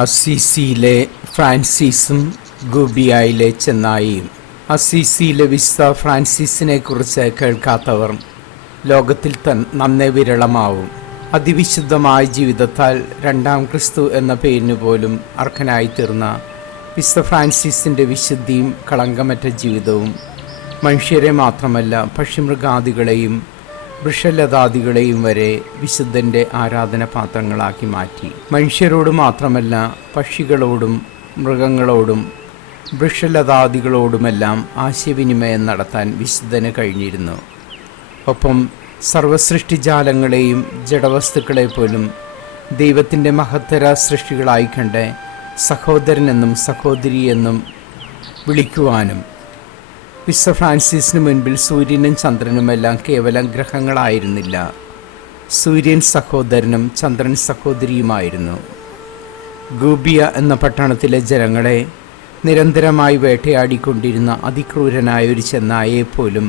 അസ്സിസിയിലെ ഫ്രാൻസിസും ഗൂബിയായിലെ ചെന്നായിയും. അസ്സിസിയിലെ വിശുദ്ധ ഫ്രാൻസിസിനെ കുറിച്ച് കേൾക്കാത്തവർ ലോകത്തിൽ നന്നേ വിരളമാവും. അതിവിശുദ്ധമായ ജീവിതത്താൽ രണ്ടാം ക്രിസ്തു എന്ന പേരിന് പോലും അർഹനായിത്തീർന്ന വിശുദ്ധ ഫ്രാൻസിസിൻ്റെ വിശുദ്ധിയും കളങ്കമറ്റ ജീവിതവും മനുഷ്യരെ മാത്രമല്ല പക്ഷിമൃഗാദികളെയും വൃക്ഷലതാദികളെയും വരെ വിശുദ്ധൻ്റെ ആരാധന പാത്രങ്ങളാക്കി മാറ്റി. മനുഷ്യരോട് മാത്രമല്ല പക്ഷികളോടും മൃഗങ്ങളോടും വൃക്ഷലതാദികളോടുമെല്ലാം ആശയവിനിമയം നടത്താൻ വിശുദ്ധന് കഴിഞ്ഞിരുന്നു. ഒപ്പം സർവസൃഷ്ടിജാലങ്ങളെയും ജഡവസ്തുക്കളെ പോലും ദൈവത്തിൻ്റെ മഹത്തര സൃഷ്ടികളായി കണ്ട് സഹോദരനെന്നും സഹോദരിയെന്നും വിളിക്കുവാനും. വിശുദ്ധ ഫ്രാൻസിസിന് മുൻപിൽ സൂര്യനും ചന്ദ്രനുമെല്ലാം കേവലം ഗ്രഹങ്ങളായിരുന്നില്ല. സൂര്യൻ സഹോദരനും ചന്ദ്രൻ സഹോദരിയുമായിരുന്നു. ഗൂബിയ എന്ന പട്ടണത്തിലെ ജനങ്ങളെ നിരന്തരമായി വേട്ടയാടിക്കൊണ്ടിരുന്ന അതിക്രൂരനായ ഒരു ചെന്നായയെപ്പോലും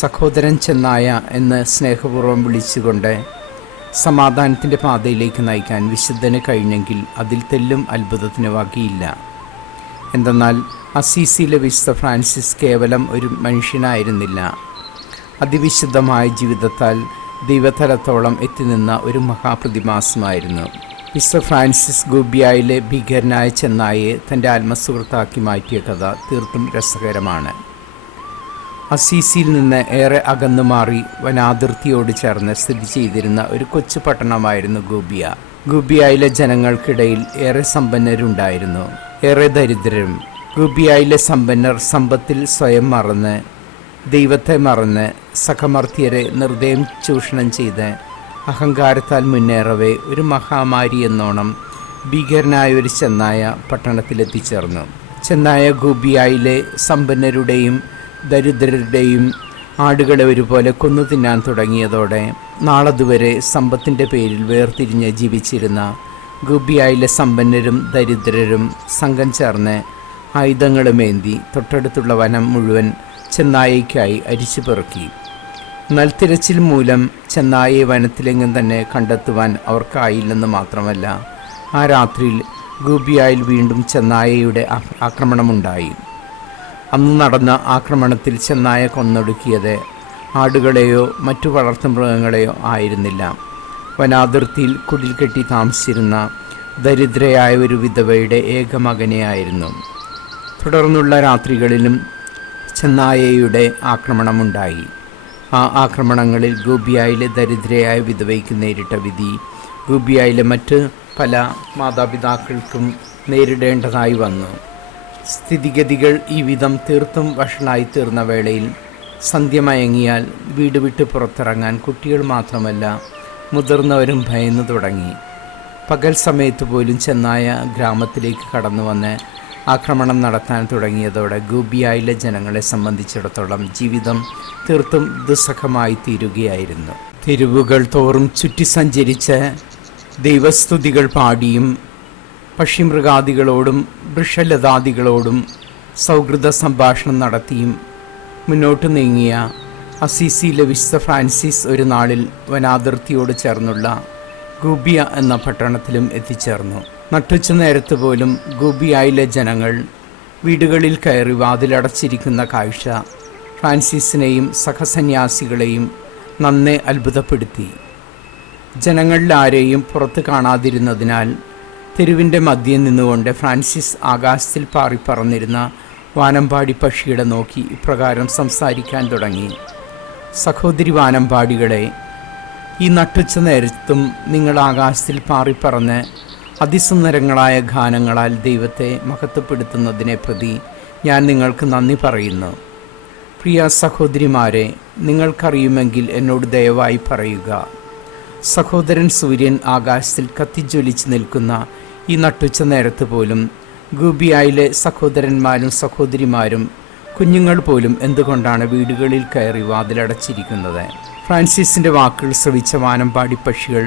സഹോദരൻ ചെന്നായ എന്ന് സ്നേഹപൂർവ്വം വിളിച്ചുകൊണ്ട് സമാധാനത്തിൻ്റെ പാതയിലേക്ക് നയിക്കാൻ വിശുദ്ധന് കഴിഞ്ഞെങ്കിൽ അതിൽ തെല്ലും അത്ഭുതത്തിന് വകയില്ല. എന്തെന്നാൽ അസ്സിസിയിലെ വിശുദ്ധ ഫ്രാൻസിസ് കേവലം ഒരു മനുഷ്യനായിരുന്നില്ല. അതിവിശുദ്ധമായ ജീവിതത്താൽ ദൈവതലത്തോളം എത്തിനിന്ന ഒരു മഹാപ്രതിമാസമായിരുന്നു. വിശുദ്ധ ഫ്രാൻസിസ് ഗൂബിയായിലെ ഭീകരനായ ചെന്നായെ തൻ്റെ ആത്മസുഹൃത്താക്കി മാറ്റിയ കഥ തീർത്തും രസകരമാണ്. അസ്സിസിയിൽ നിന്ന് ഏറെ അകന്നു മാറി വനാതിർത്തിയോട് ചേർന്ന് സ്ഥിതി ചെയ്തിരുന്ന ഒരു കൊച്ചു പട്ടണമായിരുന്നു ഗൂബിയ. ഗൂബിയായിലെ ജനങ്ങൾക്കിടയിൽ ഏറെ സമ്പന്നരുണ്ടായിരുന്നു, ഏറെ ദരിദ്രരും. ഗൂബിയായിലെ സമ്പന്നർ സമ്പത്തിൽ സ്വയം മറന്ന് ദൈവത്തെ മറന്ന് സഖമർത്യരെ നിർദ്ദയം ചൂഷണം ചെയ്ത് അഹങ്കാരത്താൽ മുന്നേറവേ ഒരു മഹാമാരി എന്നോണം ഭീകരനായ ഒരു ചെന്നായ പട്ടണത്തിലെത്തിച്ചേർന്നു. ചെന്നായ ഗൂബിയായിലെ സമ്പന്നരുടെയും ദരിദ്രരുടെയും ആടുകളെ ഒരുപോലെ കൊന്നു തിന്നാൻ തുടങ്ങിയതോടെ നാളതുവരെ സമ്പത്തിൻ്റെ പേരിൽ വേർതിരിഞ്ഞ് ജീവിച്ചിരുന്ന ഗൂബിയായിലെ സമ്പന്നരും ദരിദ്രരും സംഘം ചേർന്ന് ആയുധങ്ങളുമേന്തി തൊട്ടടുത്തുള്ള വനം മുഴുവൻ ചെന്നായയ്ക്കായി അരിച്ചു പെറുക്കി. നൽത്തിരച്ചിൽ മൂലം ചെന്നായയെ വനത്തിലെങ്ങും തന്നെ കണ്ടെത്തുവാൻ അവർക്കായില്ലെന്ന് മാത്രമല്ല, ആ രാത്രിയിൽ ഗൂബിയായിൽ വീണ്ടും ചെന്നായയുടെ ആക്രമണമുണ്ടായി. അന്ന് നടന്ന ആക്രമണത്തിൽ ചെന്നായ കൊന്നൊടുക്കിയത് ആടുകളെയോ മറ്റു വളർത്തുമൃഗങ്ങളെയോ ആയിരുന്നില്ല. വനാതിർത്തിയിൽ കുടിൽ കെട്ടി താമസിച്ചിരുന്ന ദരിദ്രയായ ഒരു വിധവയുടെ ഏക മകനെയായിരുന്നു. തുടർന്നുള്ള രാത്രികളിലും ചെന്നായയുടെ ആക്രമണമുണ്ടായി. ആ ആക്രമണങ്ങളിൽ ഗൂബിയായിലെ ദരിദ്രയായ വിധവയ്ക്ക് നേരിട്ട വിധി ഗൂബിയായിലെ മറ്റ് പല മാതാപിതാക്കൾക്കും നേരിടേണ്ടതായി വന്നു. സ്ഥിതിഗതികൾ ഈ വിധം തീർത്തും വഷളായി തീർന്ന വേളയിൽ സന്ധ്യ മയങ്ങിയാൽ വീട് വിട്ട് പുറത്തിറങ്ങാൻ കുട്ടികൾ മാത്രമല്ല മുതിർന്നവരും ഭയന്നു തുടങ്ങി. പകൽ സമയത്ത് പോലും ചെന്നായ ഗ്രാമത്തിലേക്ക് കടന്നു വന്ന് ആക്രമണം നടത്താൻ തുടങ്ങിയതോടെ ഗൂബിയായിലെ ജനങ്ങളെ സംബന്ധിച്ചിടത്തോളം ജീവിതം തീർത്തും ദുസ്സഹമായി തീരുകയായിരുന്നു. തെരുവുകൾ തോറും ചുറ്റി സഞ്ചരിച്ച് ദൈവസ്തുതികൾ പാടിയും പക്ഷിമൃഗാദികളോടും വൃക്ഷലതാദികളോടും സൗഹൃദ സംഭാഷണം നടത്തിയും മുന്നോട്ട് നീങ്ങിയ അസ്സിസിയിലെ വിശുദ്ധ ഫ്രാൻസിസ് ഒരു നാളിൽ വനാതിർത്തിയോട് ചേർന്നുള്ള ഗൂബിയ എന്ന പട്ടണത്തിലും എത്തിച്ചേർന്നു. നട്ടുച്ച നേരത്ത് പോലും ഗൂബിയായിലെ ജനങ്ങൾ വീടുകളിൽ കയറി വാതിലടച്ചിരിക്കുന്ന കാഴ്ച ഫ്രാൻസിസിനെയും സഹസന്യാസികളെയും നന്നേ അത്ഭുതപ്പെടുത്തി. ജനങ്ങളിൽ ആരെയും പുറത്ത് കാണാതിരുന്നതിനാൽ തെരുവിൻ്റെ മധ്യേ നിന്നുകൊണ്ട് ഫ്രാൻസിസ് ആകാശത്തിൽ പാറിപ്പറന്നിരുന്ന വാനമ്പാടി പക്ഷികളെ നോക്കി ഇപ്രകാരം സംസാരിക്കാൻ തുടങ്ങി. സഹോദരി വാനമ്പാടികളെ, ഈ നട്ടുച്ച നേരത്തും നിങ്ങൾ ആകാശത്തിൽ പാറിപ്പറന്ന് അതിസുന്ദരങ്ങളായ ഗാനങ്ങളാൽ ദൈവത്തെ മഹത്വപ്പെടുത്തുന്നതിനെ പ്രതി ഞാൻ നിങ്ങൾക്ക് നന്ദി പറയുന്നു. പ്രിയ സഹോദരിമാരെ, നിങ്ങൾക്കറിയുമെങ്കിൽ എന്നോട് ദയവായി പറയുക. സഹോദരൻ സൂര്യൻ ആകാശത്തിൽ കത്തിജ്വലിച്ച് നിൽക്കുന്ന ഈ നട്ടുച്ച നേരത്ത് പോലും ഗൂബിയായിലെ സഹോദരന്മാരും സഹോദരിമാരും കുഞ്ഞുങ്ങൾ പോലും എന്തുകൊണ്ടാണ് വീടുകളിൽ കയറി വാതിലടച്ചിരിക്കുന്നത്? ഫ്രാൻസിസിൻ്റെ വാക്കുകൾ ശ്രവിച്ച വാനമ്പാടി പക്ഷികൾ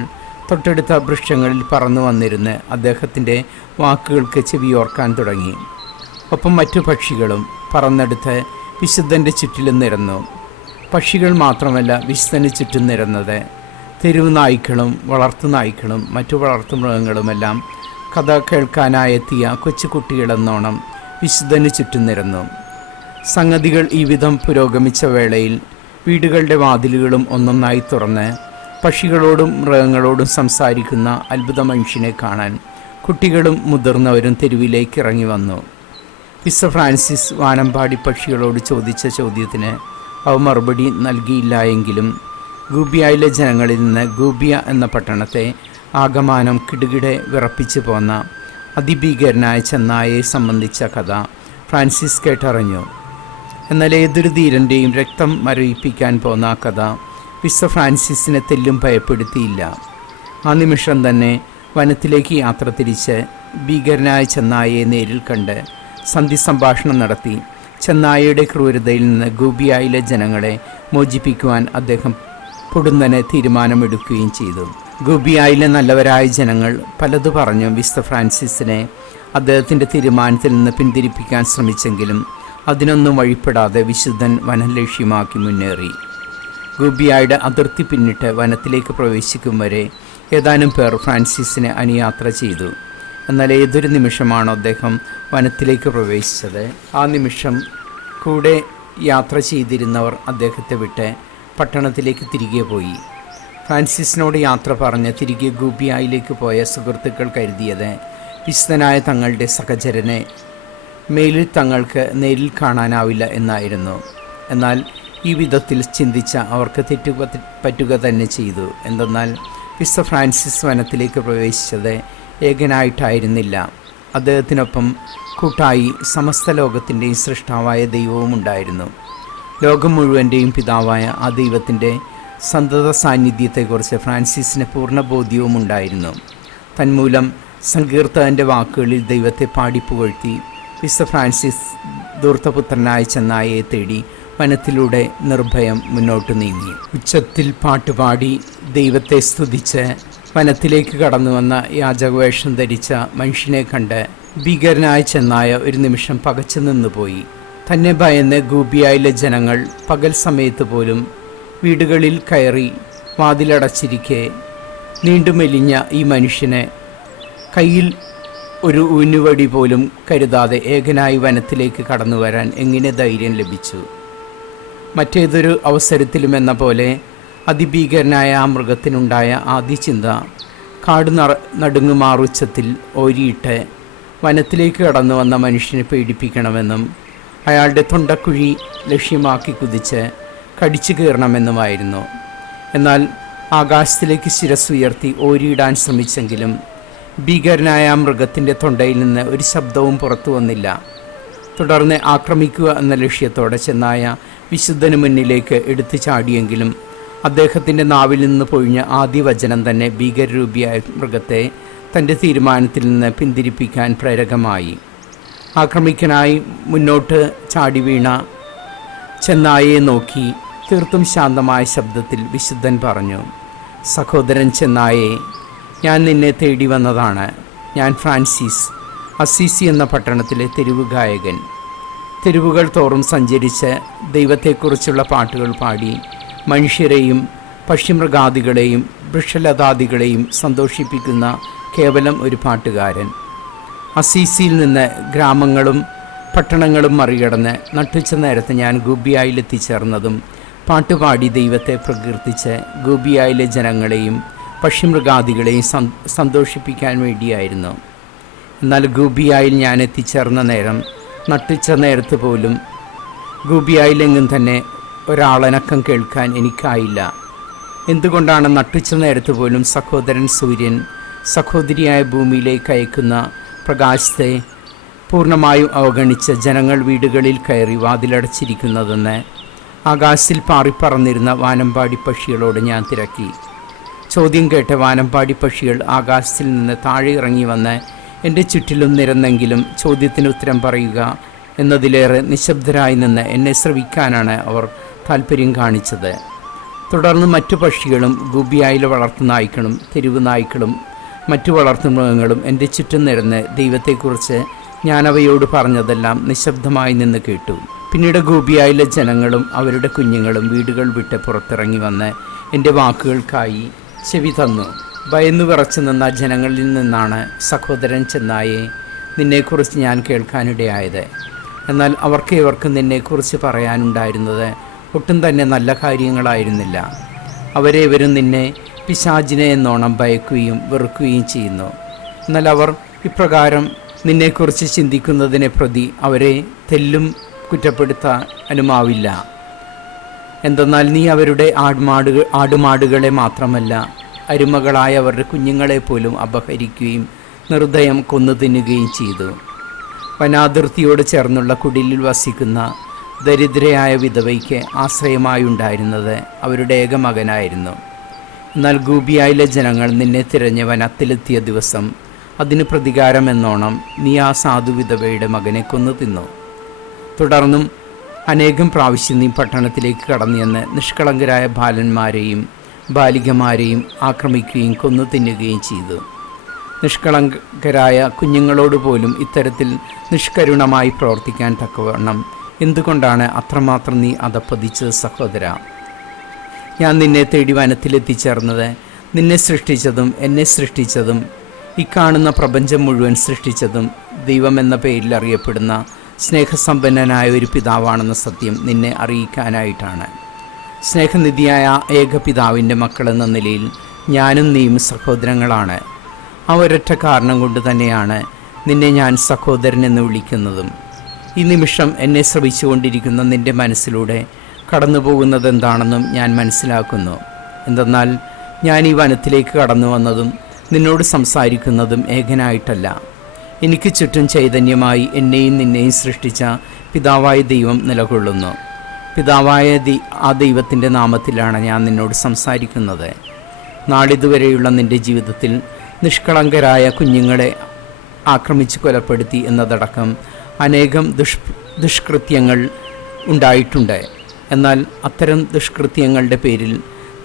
തൊട്ടടുത്ത വൃക്ഷങ്ങളിൽ പറന്നു വന്നിരുന്ന് അദ്ദേഹത്തിൻ്റെ വാക്കുകൾക്ക് ചെവിയോർക്കാൻ തുടങ്ങി. ഒപ്പം മറ്റു പക്ഷികളും പറന്നെടുത്ത് വിശുദ്ധൻ്റെ ചുറ്റിലും നിരന്നു. പക്ഷികൾ മാത്രമല്ല വിശുദ്ധന് ചുറ്റും നിരന്നത് തെരുവ് നായ്ക്കളും വളർത്തു നായ്ക്കളും മറ്റു വളർത്തുമൃഗങ്ങളുമെല്ലാം കഥ കേൾക്കാനായെത്തിയ കൊച്ചുകുട്ടികളെന്നോണം വിശുദ്ധന് ചുറ്റും നിരന്നു. സംഗതികൾ ഈ വിധം പുരോഗമിച്ച വേളയിൽ വീടുകളുടെ വാതിലുകളും ഒന്നൊന്നായി തുറന്ന് പക്ഷികളോടും മൃഗങ്ങളോടും സംസാരിക്കുന്ന അത്ഭുത മനുഷ്യനെ കാണാൻ കുട്ടികളും മുതിർന്നവരും തെരുവിലേക്ക് ഇറങ്ങി വന്നു. വിശുദ്ധ ഫ്രാൻസിസ് വാനമ്പാടി പക്ഷികളോട് ചോദിച്ച ചോദ്യത്തിന് അവ മറുപടി നൽകിയില്ല എങ്കിലും ഗൂബിയയിലെ ജനങ്ങളിൽ നിന്ന് ഗൂബിയ എന്ന പട്ടണത്തെ ആകമാനം കിടുകിടെ വിറപ്പിച്ചു പോന്ന അതിഭീകരനായ ചെന്നായയെ സംബന്ധിച്ച കഥ ഫ്രാൻസിസ് കേട്ടറിഞ്ഞു. എന്നാൽ ഏതൊരു ധീരൻ്റെയും രക്തം മരവിപ്പിക്കാൻ പോന്ന ആ കഥ വിശുദ്ധ ഫ്രാൻസിസിനെ തെല്ലും ഭയപ്പെടുത്തിയില്ല. ആ നിമിഷം തന്നെ വനത്തിലേക്ക് യാത്ര തിരിച്ച് ഭീകരനായ ചെന്നായയെ നേരിൽ കണ്ട് സന്ധി സംഭാഷണം നടത്തി ചെന്നായയുടെ ക്രൂരതയിൽ നിന്ന് ഗൂബിയയിലെ ജനങ്ങളെ മോചിപ്പിക്കുവാൻ അദ്ദേഹം പൊടുന്നനെ തീരുമാനമെടുക്കുകയും ചെയ്തു. ഗൂബിയയിലെ നല്ലവരായ ജനങ്ങൾ പലതു പറഞ്ഞും വിശുദ്ധ ഫ്രാൻസിസിനെ അദ്ദേഹത്തിൻ്റെ തീരുമാനത്തിൽ നിന്ന് പിന്തിരിപ്പിക്കാൻ ശ്രമിച്ചെങ്കിലും അതിനൊന്നും വഴിപ്പെടാതെ വിശുദ്ധൻ വനം ലക്ഷ്യമാക്കി മുന്നേറി. ഗൂബിയയുടെ അതിർത്തി പിന്നിട്ട് വനത്തിലേക്ക് പ്രവേശിക്കും വരെ ഏതാനും പേർ ഫ്രാൻസിസിനെ അനുയാത്ര ചെയ്തു. എന്നാൽ ഏതൊരു നിമിഷമാണോ അദ്ദേഹം വനത്തിലേക്ക് പ്രവേശിച്ചത്, ആ നിമിഷം കൂടെ യാത്ര ചെയ്തിരുന്നവർ അദ്ദേഹത്തെ വിട്ട് പട്ടണത്തിലേക്ക് തിരികെ പോയി. ഫ്രാൻസിസിനോട് യാത്ര പറഞ്ഞ് തിരികെ ഗൂബിയയിലേക്ക് പോയ സുഹൃത്തുക്കൾ കരുതിയത് വിശുദ്ധനായ തങ്ങളുടെ സഹചരനെ മേലിൽ തങ്ങൾക്ക് നേരിൽ കാണാനാവില്ല എന്നായിരുന്നു. എന്നാൽ ഈ വിധത്തിൽ ചിന്തിച്ച അവർക്ക് പറ്റുക തന്നെ ചെയ്തു. എന്തെന്നാൽ വിശുദ്ധ ഫ്രാൻസിസ് വനത്തിലേക്ക് പ്രവേശിച്ചത് ഏകനായിട്ടായിരുന്നില്ല. അദ്ദേഹത്തിനൊപ്പം കൂട്ടായി സമസ്ത ലോകത്തിൻ്റെയും സൃഷ്ടാവായ ദൈവവും ഉണ്ടായിരുന്നു. ലോകം മുഴുവൻ്റെയും പിതാവായ ആ ദൈവത്തിൻ്റെ സന്തത സാന്നിധ്യത്തെക്കുറിച്ച് ഫ്രാൻസിസിന് പൂർണ്ണ ബോധ്യവും ഉണ്ടായിരുന്നു. തന്മൂലം സങ്കീർത്തകൻ്റെ വാക്കുകളിൽ ദൈവത്തെ പാടിപ്പുകഴ്ത്തി വിശുദ്ധ ഫ്രാൻസിസ് ധൂർത്തപുത്രനായ ചെന്നായയെ തേടി വനത്തിലൂടെ നിർഭയം മുന്നോട്ട് നീങ്ങി. ഉച്ചത്തിൽ പാട്ടുപാടി ദൈവത്തെ സ്തുതിച്ച് വനത്തിലേക്ക് കടന്നു വന്ന യാചകവേഷം ധരിച്ച മനുഷ്യനെ കണ്ട് ഭീകരനായ ചെന്നായ ഒരു നിമിഷം പകച്ചു നിന്നുപോയി. തന്നെ ഭയന്ന് ഗൂബിയയിലെ ജനങ്ങൾ പകൽ സമയത്ത് പോലും വീടുകളിൽ കയറി വാതിലടച്ചിരിക്കെ നീണ്ടുമെലിഞ്ഞ ഈ മനുഷ്യനെ കയ്യിൽ ഒരു ഊന്നുവടി പോലും കരുതാതെ ഏകനായി വനത്തിലേക്ക് കടന്നു വരാൻ എങ്ങനെ ധൈര്യം ലഭിച്ചു? മറ്റേതൊരു അവസരത്തിലുമെന്ന പോലെ അതിഭീകരനായ ആ മൃഗത്തിനുണ്ടായ ആദ്യ ചിന്ത കാട് നടുങ്ങുമാറുച്ചത്തിൽ ഓരിയിട്ട് വനത്തിലേക്ക് കടന്നു വന്ന മനുഷ്യനെ പേടിപ്പിക്കണമെന്നും അയാളുടെ തൊണ്ടക്കുഴി ലക്ഷ്യമാക്കി കുതിച്ച് കടിച്ചു കീറണമെന്നുമായിരുന്നു. എന്നാൽ ആകാശത്തിലേക്ക് ശിരസ്സുയർത്തി ഓരിയിടാൻ ശ്രമിച്ചെങ്കിലും ഭീകരനായ ആ മൃഗത്തിൻ്റെ തൊണ്ടയിൽ നിന്ന് ഒരു ശബ്ദവും പുറത്തു വന്നില്ല. തുടർന്ന് ആക്രമിക്കുക എന്ന ലക്ഷ്യത്തോടെ ചെന്നായ വിശുദ്ധന് മുന്നിലേക്ക് എടുത്തു ചാടിയെങ്കിലും അദ്ദേഹത്തിൻ്റെ നാവിൽ നിന്ന് പൊഴിഞ്ഞ ആദ്യ വചനം തന്നെ ഭീകരരൂപിയായ മൃഗത്തെ തൻ്റെ തീരുമാനത്തിൽ നിന്ന് പിന്തിരിപ്പിക്കാൻ പ്രേരകമായി. ആക്രമിക്കാനായി മുന്നോട്ട് ചാടി വീണ ചെന്നായയെ നോക്കി തീർത്തും ശാന്തമായ ശബ്ദത്തിൽ വിശുദ്ധൻ പറഞ്ഞു, സഹോദരൻ ചെന്നായെ, ഞാൻ നിന്നെ തേടി വന്നതാണ്. ഞാൻ ഫ്രാൻസിസ്, അസീസി എന്ന പട്ടണത്തിലെ തെരുവ് ഗായകൻ. തെരുവുകൾ തോറും സഞ്ചരിച്ച് ദൈവത്തെക്കുറിച്ചുള്ള പാട്ടുകൾ പാടി മനുഷ്യരെയും പക്ഷിമൃഗാദികളെയും വൃക്ഷലതാദികളെയും സന്തോഷിപ്പിക്കുന്ന കേവലം ഒരു പാട്ടുകാരൻ. അസീസിയിൽ നിന്ന് ഗ്രാമങ്ങളും പട്ടണങ്ങളും മറികടന്ന് നട്ടുച്ച നേരത്ത് ഞാൻ ഗൂബിയയിലെത്തിച്ചേർന്നതും പാട്ടുപാടി ദൈവത്തെ പ്രകീർത്തിച്ച് ഗൂബിയയിലെ ജനങ്ങളെയും പക്ഷിമൃഗാദികളെയും സന്തോഷിപ്പിക്കാൻ വേണ്ടിയായിരുന്നു. എന്നാൽ ഗൂബിയയിൽ ഞാൻ എത്തിച്ചേർന്ന നേരം നട്ടുച്ച നേരത്ത് പോലും ഗൂബിയയിലെങ്ങും തന്നെ ഒരാളനക്കം കേൾക്കാൻ എനിക്കായില്ല. എന്തുകൊണ്ടാണ് നട്ടുച്ച നേരത്ത് പോലും സഹോദരൻ സൂര്യൻ സഹോദരിയായ ഭൂമിയിലേക്ക് അയക്കുന്ന പ്രകാശത്തെ പൂർണ്ണമായും അവഗണിച്ച് ജനങ്ങൾ വീടുകളിൽ കയറി വാതിലടച്ചിരിക്കുന്നതെന്ന് ആകാശത്തിൽ പാറിപ്പറന്നിരുന്ന വാനമ്പാടി പക്ഷികളോട് ഞാൻ തിരക്കി. ചോദ്യം കേട്ട വാനമ്പാടി പക്ഷികൾ ആകാശത്തിൽ നിന്ന് താഴെ ഇറങ്ങി വന്ന് എൻ്റെ ചുറ്റിലും നിരന്നെങ്കിലും ചോദ്യത്തിന് ഉത്തരം പറയുക എന്നതിലേറെ നിശബ്ദരായി നിന്ന് എന്നെ ശ്രവിക്കാനാണ് അവർ താല്പര്യം കാണിച്ചത്. തുടർന്ന് മറ്റു പക്ഷികളും ഗൂബിയയിലെ വളർത്തുനായ്ക്കളും തെരുവ് നായ്ക്കളും മറ്റു വളർത്തുമൃഗങ്ങളും എൻ്റെ ചുറ്റും നിരന്ന് ദൈവത്തെക്കുറിച്ച് ഞാനവയോട് പറഞ്ഞതെല്ലാം നിശബ്ദമായി നിന്ന് കേട്ടു. പിന്നീട് ഗൂബിയയിലെ ജനങ്ങളും അവരുടെ കുഞ്ഞുങ്ങളും വീടുകൾ വിട്ട് പുറത്തിറങ്ങി വന്ന് എൻ്റെ വാക്കുകൾക്കായി ചെവി തന്നു. ഭയന്നു വിറച്ചു നിന്ന ജനങ്ങളിൽ നിന്നാണ് സഹോദരൻ ചെന്നായെ നിന്നെക്കുറിച്ച് ഞാൻ കേൾക്കാനിടയായത്. എന്നാൽ ഇവർക്ക് നിന്നെക്കുറിച്ച് പറയാനുണ്ടായിരുന്നത് ഒട്ടും തന്നെ നല്ല കാര്യങ്ങളായിരുന്നില്ല. അവരേവരും നിന്നെ പിശാചിനെ എന്നോണം ഭയക്കുകയും വെറുക്കുകയും ചെയ്യുന്നു. എന്നാൽ അവർ ഇപ്രകാരം നിന്നെക്കുറിച്ച് ചിന്തിക്കുന്നതിനെ പ്രതി അവരെ തെല്ലും കുറ്റപ്പെടുത്താനുമാവില്ല. എന്തെന്നാൽ നീ അവരുടെ ആടുമാടുകളെ മാത്രമല്ല, അരുമകളായ അവരുടെ കുഞ്ഞുങ്ങളെ പോലും അപഹരിക്കുകയും നിർദ്ദയം കൊന്നു തിന്നുകയും ചെയ്തു. വനാതിർത്തിയോട് ചേർന്നുള്ള കുടിലിൽ വസിക്കുന്ന ദരിദ്രയായ വിധവയ്ക്ക് ആശ്രയമായുണ്ടായിരുന്നത് അവരുടെ ഏക മകനായിരുന്നു. എന്നാൽ ഗൂബിയായിലെ ജനങ്ങൾ നിന്നെ തിരഞ്ഞ് വനത്തിലെത്തിയ ദിവസം അതിന് പ്രതികാരമെന്നോണം നീ ആ സാധു വിധവയുടെ മകനെ കൊന്നു തിന്നു. തുടർന്നും അനേകം പ്രാവശ്യം നീ പട്ടണത്തിലേക്ക് കടന്നുചെന്ന് നിഷ്കളങ്കരായ ബാലന്മാരെയും ബാലികമാരെയും ആക്രമിക്കുകയും കൊന്നു തിന്നുകയും ചെയ്തു. നിഷ്കളങ്കരായ കുഞ്ഞുങ്ങളോട് പോലും ഇത്തരത്തിൽ നിഷ്കരുണമായി പ്രവർത്തിക്കാൻ തക്കവണ്ണം എന്തുകൊണ്ടാണ് അത്രമാത്രം നീ അധപ്പതിച്ചത് സഹോദര? ഞാൻ നിന്നെ തേടി വനത്തിലെത്തിച്ചേർന്നത് നിന്നെ സൃഷ്ടിച്ചതും എന്നെ സൃഷ്ടിച്ചതും ഇക്കാണുന്ന പ്രപഞ്ചം മുഴുവൻ സൃഷ്ടിച്ചതും ദൈവമെന്ന പേരിൽ അറിയപ്പെടുന്ന സ്നേഹസമ്പന്നനായ ഒരു പിതാവാണെന്ന സത്യം നിന്നെ അറിയിക്കാനായിട്ടാണ്. സ്നേഹനിധിയായ ഏക പിതാവിൻ്റെ മക്കളെന്ന നിലയിൽ ഞാനും നീയും സഹോദരങ്ങളാണ്. ആ ഒരൊറ്റ കാരണം കൊണ്ട് തന്നെയാണ് നിന്നെ ഞാൻ സഹോദരൻ എന്ന് വിളിക്കുന്നതും. ഈ നിമിഷം എന്നെ ശ്രവിച്ചുകൊണ്ടിരിക്കുന്ന നിൻ്റെ മനസ്സിലൂടെ കടന്നു പോകുന്നത് എന്താണെന്നും ഞാൻ മനസ്സിലാക്കുന്നു. എന്തെന്നാൽ ഞാൻ ഈ വനത്തിലേക്ക് കടന്നു വന്നതും നിന്നോട് സംസാരിക്കുന്നതും ഏകനായിട്ടല്ല. എനിക്ക് ചുറ്റും ചൈതന്യമായി എന്നെയും നിന്നെയും സൃഷ്ടിച്ച പിതാവായ ദൈവം നിലകൊള്ളുന്നു. പിതാവായ ആ ദൈവത്തിൻ്റെ നാമത്തിലാണ് ഞാൻ നിന്നോട് സംസാരിക്കുന്നത്. നാളിതുവരെയുള്ള നിൻ്റെ ജീവിതത്തിൽ നിഷ്കളങ്കരായ കുഞ്ഞുങ്ങളെ ആക്രമിച്ച് കൊലപ്പെടുത്തി എന്നതടക്കം അനേകം ദുഷ്കൃത്യങ്ങൾ ഉണ്ടായിട്ടുണ്ട്. എന്നാൽ അത്തരം ദുഷ്കൃത്യങ്ങളുടെ പേരിൽ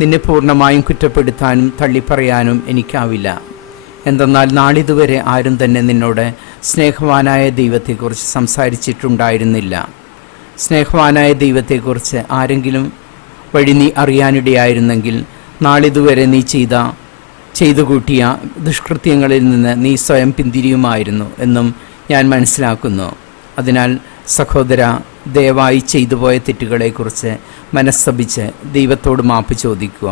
നിന്നെ പൂർണ്ണമായും കുറ്റപ്പെടുത്താനും തള്ളിപ്പറയാനും എനിക്കാവില്ല. എന്തെന്നാൽ നാളിതുവരെ ആരും തന്നെ നിന്നോട് സ്നേഹവാനായ ദൈവത്തെക്കുറിച്ച് സംസാരിച്ചിട്ടുണ്ടായിരുന്നില്ല. സ്നേഹവാനായ ദൈവത്തെക്കുറിച്ച് ആരെങ്കിലും വഴി നീ അറിയാനിടയായിരുന്നെങ്കിൽ നാളിതുവരെ നീ ചെയ്തു കൂട്ടിയ ദുഷ്കൃത്യങ്ങളിൽ നിന്ന് നീ സ്വയം പിന്തിരിയുമായിരുന്നു എന്നും ഞാൻ മനസ്സിലാക്കുന്നു. അതിനാൽ സഹോദര, ദയവായി ചെയ്തുപോയ തെറ്റുകളെക്കുറിച്ച് മനസ്സപിച്ച് ദൈവത്തോട് മാപ്പ് ചോദിക്കുക.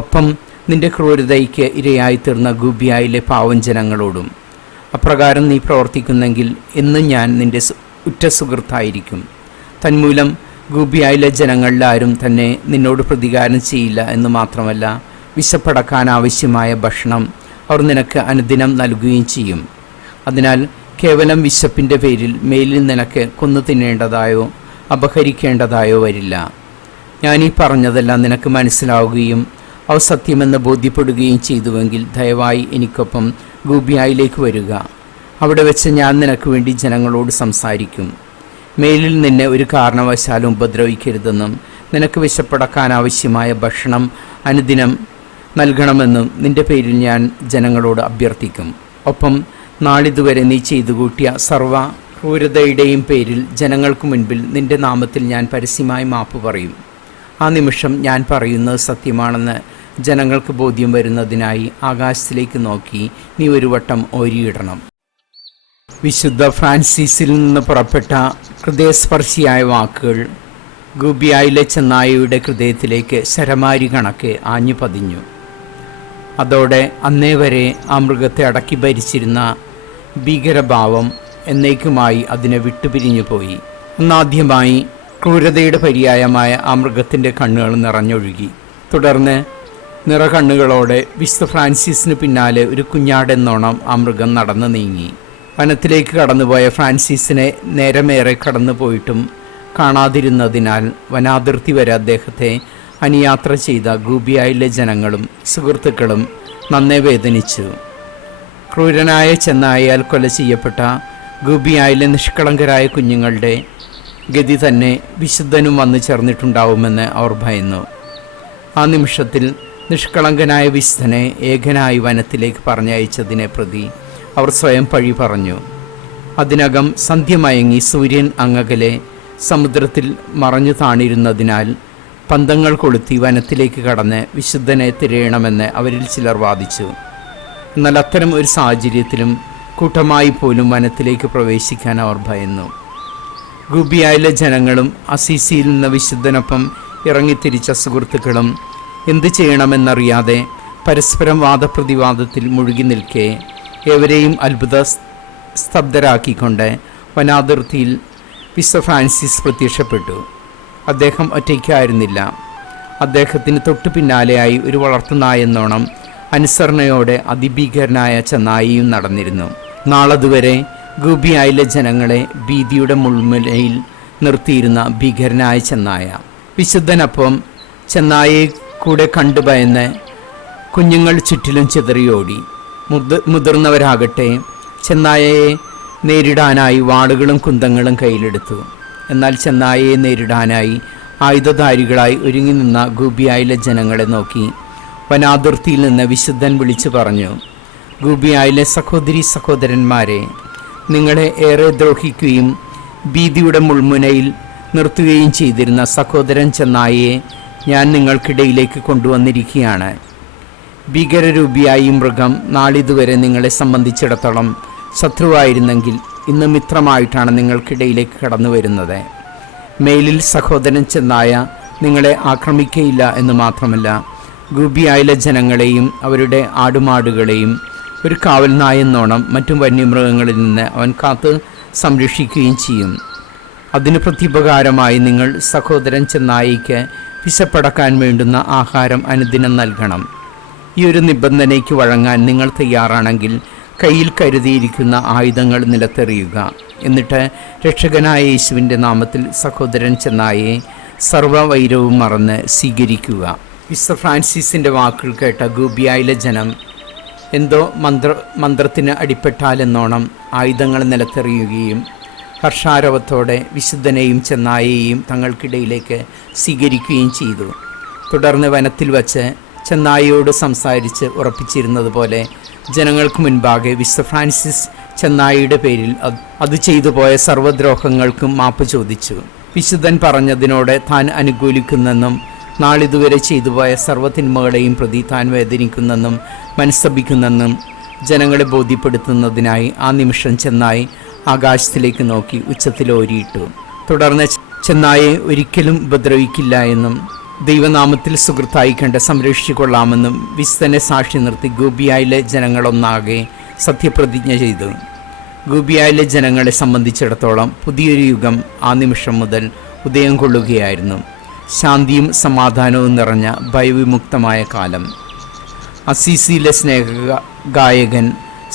ഒപ്പം നിന്റെ ക്രൂരതയ്ക്ക് ഇരയായിത്തീർന്ന ഗൂബിയായിലെ പാവം ജനങ്ങളോടും. അപ്രകാരം നീ പ്രവർത്തിക്കുന്നെങ്കിൽ എന്നും ഞാൻ നിന്റെ ഉറ്റ സുഹൃത്തായിരിക്കും. തന്മൂലം ഗൂബിയായിലെ ജനങ്ങളിലാരും തന്നെ നിന്നോട് പ്രതികാരം ചെയ്യില്ല എന്ന് മാത്രമല്ല, വിശപ്പടക്കാൻ ആവശ്യമായ ഭക്ഷണം അവർ നിനക്ക് അനുദിനം നൽകുകയും ചെയ്യും. അതിനാൽ കേവലം വിശപ്പിൻ്റെ പേരിൽ മേലിൽ നിനക്ക് കൊന്നു തിന്നേണ്ടതായോ അപഹരിക്കേണ്ടതായോ വരില്ല. ഞാനീ പറഞ്ഞതെല്ലാം നിനക്ക് മനസ്സിലാവുകയും അവ സത്യമെന്ന് ബോധ്യപ്പെടുകയും ചെയ്തുവെങ്കിൽ ദയവായി എനിക്കൊപ്പം ഗൂബിയായിലേക്ക് വരിക. അവിടെ വെച്ച് ഞാൻ നിനക്ക് വേണ്ടി ജനങ്ങളോട് സംസാരിക്കും. മേലിൽ നിന്നെ ഒരു കാരണവശാലും ഉപദ്രവിക്കരുതെന്നും നിനക്ക് വിശപ്പടക്കാൻ ആവശ്യമായ ഭക്ഷണം അനുദിനം നൽകണമെന്നും നിന്റെ പേരിൽ ഞാൻ ജനങ്ങളോട് അഭ്യർത്ഥിക്കും. ഒപ്പം നാളിതുവരെ നീ ചെയ്തു കൂട്ടിയ സർവ്വ ക്രൂരതയുടെയും പേരിൽ ജനങ്ങൾക്ക് മുൻപിൽ നിന്റെ നാമത്തിൽ ഞാൻ പരസ്യമായി മാപ്പ് പറയും. ആ നിമിഷം ഞാൻ പറയുന്നത് സത്യമാണെന്ന് ജനങ്ങൾക്ക് ബോധ്യം വരുന്നതിനായി ആകാശത്തിലേക്ക് നോക്കി നീ ഒരു വട്ടം ഓരിയിടണം. വിശുദ്ധ ഫ്രാൻസിസിൽ നിന്ന് പുറപ്പെട്ട ഹൃദയസ്പർശിയായ വാക്കുകൾ ഗൂബിയായിലെ ചെന്നായയുടെ ഹൃദയത്തിലേക്ക് ശരമാരി കണക്കെ ആഞ്ഞു പതിഞ്ഞു. അതോടെ അന്നേ വരെ ആ മൃഗത്തെ അടക്കി ഭരിച്ചിരുന്ന ഭീകരഭാവം എന്നേക്കുമായി അതിനെ വിട്ടുപിരിഞ്ഞു പോയി. അന്നാദ്യമായി ക്രൂരതയുടെ പര്യായമായ ആ മൃഗത്തിൻ്റെ കണ്ണുകൾ നിറഞ്ഞൊഴുകി. തുടർന്ന് നിറകണ്ണുകളോടെ വിശുദ്ധ ഫ്രാൻസിസിന് പിന്നാലെ ഒരു കുഞ്ഞാടെന്നോണം ആ മൃഗം നടന്നു നീങ്ങി. വനത്തിലേക്ക് കടന്നുപോയ ഫ്രാൻസിസിനെ നേരമേറെ കടന്നു പോയിട്ടും കാണാതിരുന്നതിനാൽ വനാതിർത്തി വരെ അദ്ദേഹത്തെ അനുയാത്ര ചെയ്ത ഗൂബിയായിലെ ജനങ്ങളും സുഹൃത്തുക്കളും നന്നേ വേദനിച്ചു. ക്രൂരനായ ചെന്നായാൽ കൊല ചെയ്യപ്പെട്ട ഗൂബിയായിലെ നിഷ്കളങ്കരായ കുഞ്ഞുങ്ങളുടെ ഗതി തന്നെ വിശുദ്ധനും വന്നു ചേർന്നിട്ടുണ്ടാവുമെന്ന് അവർ ഭയന്നു. ആ നിമിഷത്തിൽ നിഷ്കളങ്കനായ വിശുദ്ധനെ ഏകനായി വനത്തിലേക്ക് പറഞ്ഞയച്ചതിനെ പ്രതി അവർ സ്വയം പഴി പറഞ്ഞു. അതിനകം സന്ധ്യ മയങ്ങി സൂര്യൻ അങ്ങകലെ സമുദ്രത്തിൽ മറഞ്ഞു താണിരുന്നതിനാൽ പന്തങ്ങൾ കൊളുത്തി വനത്തിലേക്ക് കടന്ന് വിശുദ്ധനെ തിരയണമെന്ന് അവരിൽ ചിലർ വാദിച്ചു. എന്നാൽ അത്തരം ഒരു സാഹചര്യത്തിലും കൂട്ടമായി പോലും വനത്തിലേക്ക് പ്രവേശിക്കാൻ അവർ ഭയന്നു. ഗൂബിയായിലെ ജനങ്ങളും അസീസിയിൽ നിന്ന് വിശുദ്ധനൊപ്പം ഇറങ്ങിത്തിരിച്ച സുഹൃത്തുക്കളും എന്തു ചെയ്യണമെന്നറിയാതെ പരസ്പരം വാദപ്രതിവാദത്തിൽ മുഴുകി നിൽക്കെ ഏവരെയും അത്ഭുത സ്തബ്ധരാക്കിക്കൊണ്ട് വനാതിർത്തിയിൽ വിശുദ്ധ ഫ്രാൻസിസ് പ്രത്യക്ഷപ്പെട്ടു. അദ്ദേഹം ഒറ്റയ്ക്കായിരുന്നില്ല. അദ്ദേഹത്തിന് തൊട്ടു പിന്നാലെയായി ഒരു വളർത്തുനായെന്നോണം അനുസരണയോടെ അതിഭീകരനായ ചെന്നായിയും നടന്നിരുന്നു. നാളതുവരെ ഗൂബിയായിലെ ജനങ്ങളെ ഭീതിയുടെ മുൾമുലയിൽ നിർത്തിയിരുന്ന ഭീകരനായ ചെന്നായ. വിശുദ്ധനൊപ്പം ചെന്നായെ കൂടെ കണ്ടു ഭയന്ന് കുഞ്ഞുങ്ങൾ ചുറ്റിലും ചിതറിയോടി. മുതിർന്നവരാകട്ടെ ചെന്നായയെ നേരിടാനായി വാളുകളും കുന്തങ്ങളും കയ്യിലെടുത്തു. എന്നാൽ ചെന്നായയെ നേരിടാനായി ആയുധധാരികളായി ഒരുങ്ങി നിന്ന ഗൂബിയായിലെ ജനങ്ങളെ നോക്കി വനാതിർത്തിയിൽ നിന്ന് വിശുദ്ധൻ വിളിച്ചു പറഞ്ഞു: ഗൂബിയായിലെ സഹോദരന്മാരെ, നിങ്ങളെ ഏറെ ദ്രോഹിക്കുകയും ഭീതിയുടെ മുൾമുനയിൽ നിർത്തുകയും ചെയ്തിരുന്ന സഹോദരൻ ചെന്നായയെ ഞാൻ നിങ്ങൾക്കിടയിലേക്ക് കൊണ്ടുവന്നിരിക്കുകയാണ്. ഭീകരരൂപിയായി മൃഗം നാളിതുവരെ നിങ്ങളെ സംബന്ധിച്ചിടത്തോളം ശത്രുവായിരുന്നെങ്കിൽ ഇന്ന് മിത്രമായിട്ടാണ് നിങ്ങൾക്കിടയിലേക്ക് കടന്നു വരുന്നത്. മേലിൽ സഹോദരൻ ചെന്നായ നിങ്ങളെ ആക്രമിക്കയില്ല എന്ന് മാത്രമല്ല, ഗൂബിയായിലെ ജനങ്ങളെയും അവരുടെ ആടുമാടുകളെയും ഒരു കാവൽ നായെന്നോണം മറ്റു വന്യമൃഗങ്ങളിൽ നിന്ന് അവൻ കാത്ത് സംരക്ഷിക്കുകയും ചെയ്യും. അതിന് പ്രത്യുപകാരമായി നിങ്ങൾ സഹോദരൻ ചെന്നായിക്ക് വിശപ്പടക്കാൻ വേണ്ടുന്ന ആഹാരം അനുദിനം നൽകണം. ഈ ഒരു നിബന്ധനയ്ക്ക് വഴങ്ങാൻ നിങ്ങൾ തയ്യാറാണെങ്കിൽ കയ്യിൽ കരുതിയിരിക്കുന്ന ആയുധങ്ങൾ നിലത്തെറിയുക. എന്നിട്ട് രക്ഷകനായ യേശുവിൻ്റെ നാമത്തിൽ സഹോദരൻ ചെന്നായെ സർവ്വവൈരവും മറന്ന് സ്വീകരിക്കുക. വിശുദ്ധ ഫ്രാൻസിസിൻ്റെ വാക്കുകൾ കേട്ട ഗൂബിയായിലെ ജനം എന്തോ മന്ത്രത്തിന് അടിപ്പെട്ടാലെന്നോണം ആയുധങ്ങൾ നിലത്തെറിയുകയും ഹർഷാരവത്തോടെ വിശുദ്ധനെയും ചെന്നായെയും തങ്ങൾക്കിടയിലേക്ക് സ്വീകരിക്കുകയും ചെയ്തു. തുടർന്ന് വനത്തിൽ വച്ച് ചെന്നായയോട് സംസാരിച്ച് ഉറപ്പിച്ചിരുന്നത് പോലെ ജനങ്ങൾക്ക് മുൻപാകെ വിശുദ്ധ ഫ്രാൻസിസ് ചെന്നായിയുടെ പേരിൽ അത് ചെയ്തു പോയ സർവ്വദ്രോഹങ്ങൾക്കും മാപ്പ് ചോദിച്ചു. വിശുദ്ധൻ പറഞ്ഞതിനോട് താൻ അനുകൂലിക്കുന്നെന്നും നാളിതുവരെ ചെയ്തുപോയ സർവ്വതിന്മകളെയും പ്രതി താൻ വേദനിക്കുന്നെന്നും മനസ്തപിക്കുന്നെന്നും ജനങ്ങളെ ബോധ്യപ്പെടുത്തുന്നതിനായി ആ നിമിഷം ചെന്നായി ആകാശത്തിലേക്ക് നോക്കി ഉച്ചത്തിൽ ഓരിയിട്ടു. തുടർന്ന് ചെന്നായെ ഒരിക്കലും ഉപദ്രവിക്കില്ല എന്നും ദൈവനാമത്തിൽ സുഹൃത്തായി കണ്ട് സംരക്ഷിച്ചു കൊള്ളാമെന്നും വിശുദ്ധനെ സാക്ഷി നിർത്തി ഗൂബിയായിലെ ജനങ്ങളൊന്നാകെ സത്യപ്രതിജ്ഞ ചെയ്തു. ഗൂബിയായിലെ ജനങ്ങളെ സംബന്ധിച്ചിടത്തോളം പുതിയൊരു യുഗം ആ നിമിഷം മുതൽ ഉദയം കൊള്ളുകയായിരുന്നു. ശാന്തിയും സമാധാനവും നിറഞ്ഞ ഭയവിമുക്തമായ കാലം. അസീസിയിലെ ഗായകൻ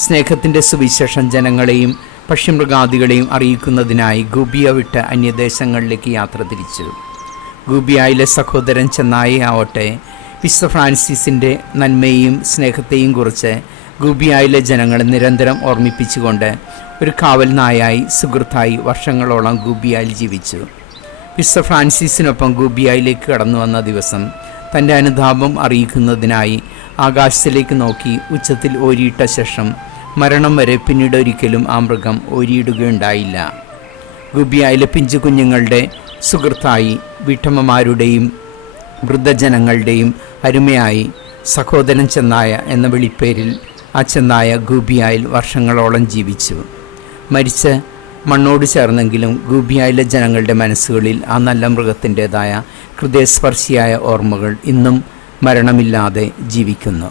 സ്നേഹത്തിൻ്റെ സുവിശേഷം ജനങ്ങളെയും പക്ഷിമൃഗാദികളെയും അറിയിക്കുന്നതിനായി ഗൂബിയ വിട്ട് അന്യദേശങ്ങളിലേക്ക് യാത്ര തിരിച്ചു. ഗൂബിയായിലെ സഹോദരൻ ചെന്നായി ആവട്ടെ വിശുദ്ധ ഫ്രാൻസിസിൻ്റെ നന്മയെയും സ്നേഹത്തെയും കുറിച്ച് ഗൂബിയായിലെ ജനങ്ങളെ നിരന്തരം ഓർമ്മിപ്പിച്ചുകൊണ്ട് ഒരു കാവൽ നായായി സുഹൃത്തായി വർഷങ്ങളോളം ഗൂബിയായിൽ ജീവിച്ചു. വിശുദ്ധ ഫ്രാൻസിസിനൊപ്പം ഗൂബിയായിലേക്ക് കടന്നു വന്ന ദിവസം തൻ്റെ അനുതാപം അറിയിക്കുന്നതിനായി ആകാശത്തിലേക്ക് നോക്കി ഉച്ചത്തിൽ ഓരിയിട്ട ശേഷം മരണം വരെ പിന്നീട് ഒരിക്കലും ആ മൃഗം ഓരിയിടുകയുണ്ടായില്ല. ഗൂബിയായിലെ പിഞ്ചു കുഞ്ഞുങ്ങളുടെ സുഹൃത്തായി വീട്ടമ്മമാരുടെയും വൃദ്ധജനങ്ങളുടെയും അരുമയായി സഹോദരൻ ചെന്നായ എന്ന വിളിപ്പേരിൽ ആ ചെന്നായ ഗൂബിയായിൽ വർഷങ്ങളോളം ജീവിച്ചു. മരിച്ച് മണ്ണോട് ചേർന്നെങ്കിലും ഗൂബിയായിലെ ജനങ്ങളുടെ മനസ്സുകളിൽ ആ നല്ല മൃഗത്തിൻ്റെതായ ഹൃദയസ്പർശിയായ ഓർമ്മകൾ ഇന്നും മരണമില്ലാതെ ജീവിക്കുന്നു.